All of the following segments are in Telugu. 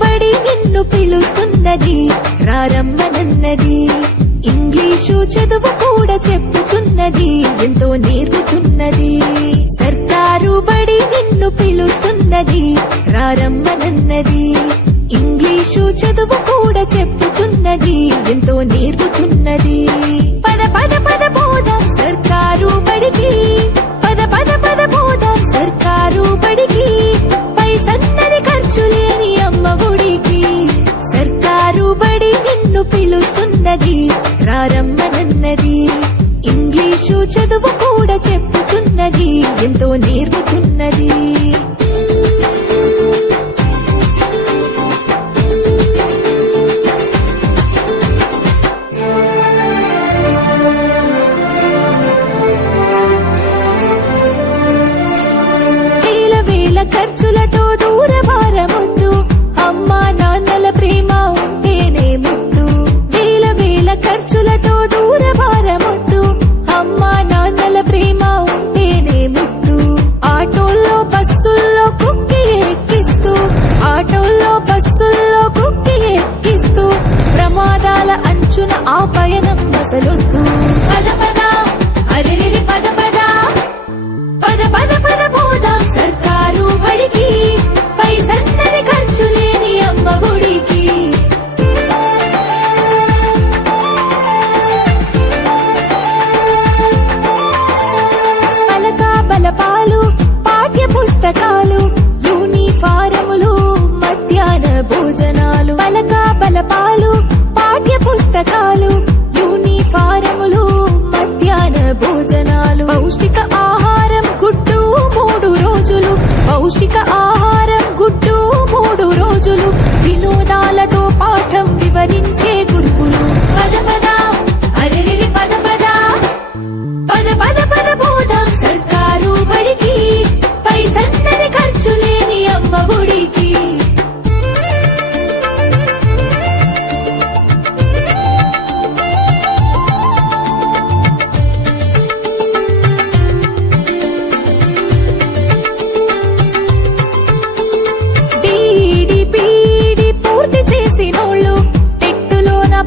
బడి నిన్ను పిలుస్తున్నది, రారమ్మనన్నది. ఇంగ్లీషు చదువు కూడా చెప్పుచున్నది, ఎంతో నేర్పుతున్నది. సర్కారు బడి నిన్ను పిలుస్తున్నది, రారమ్మనన్నది. ఇంగ్లీషు చదువు కూడా చెప్పుచున్నది, ఎంతో నేర్పుతున్నది. పద పద పద పోదాం సర్కారు బడికి, పద పద పద పోదాం సర్కారు బడికి. పైసన్నది ఖర్చు లేని అమ్మ ఒడికి. సర్కారు బడి నిన్ను పిలుస్తున్నది, రారమ్మనన్నది. ఇంగ్లీషు చదువు కూడా చెప్పుచున్నది, ఎంతో నేర్పుతున్నది. ఖర్చులతో దూరభారమొద్దు, అమ్మా నాన్నల ప్రేమ ఉంటేనే ముద్దు. వేల వేల ఖర్చులతో దూరభారమొద్దు, అమ్మా నాన్నల ప్రేమ ఉంటేనే ముద్దు. ఆటోల్లో బస్సుల్లో కుక్కి ఎక్కిస్తూ, ఆటోల్లో బస్సుల్లో కుక్కి ఎక్కిస్తూ, ప్రమాదాల అంచున ఆ పయనం అసలొద్దు. పద పద అరెరి పద పద, పద పద పద పోదాం సర్కారు బడికి. పైసన్నది ఖర్చు లేని అమ్మ ఒడికి. పలక బలపాలు, పాఠ్య పుస్తకాలు, యూనిఫారములు, మధ్యాహ్న భోజనాలు. పలక బలపాలు, పాఠ్య పుస్తకాలు, యూనిఫారములు, మధ్యాహ్న భోజనాలు. పౌష్టిక ఆహారం గుడ్డు 3 రోజులు, పౌష్టిక ఆహారం గుడ్డు 3 రోజులు. వినోదాలతో పాఠం వివరించే గురువులు. పద పద అరెరి పద పద, పద పద పద పోదాం సర్కారు బడికి. పైసన్నది ఖర్చు లేని అమ్మ ఒడికి.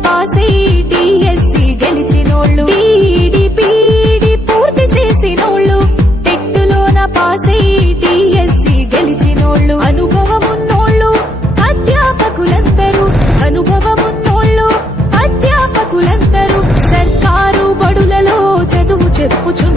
పాసై డిఎస్సి గెలిచినోళ్ళు, డిడిపిడి పూర్తి చేసినోళ్ళు, టెట్టులోన పాసై డిఎస్సి గెలిచినోళ్ళు. అనుభవమున్నోళ్ళు అధ్యాపకులందరూ, అనుభవమున్నోళ్ళు అధ్యాపకులందరూ. సర్కారు బడులలో చదువు చెప్పుచు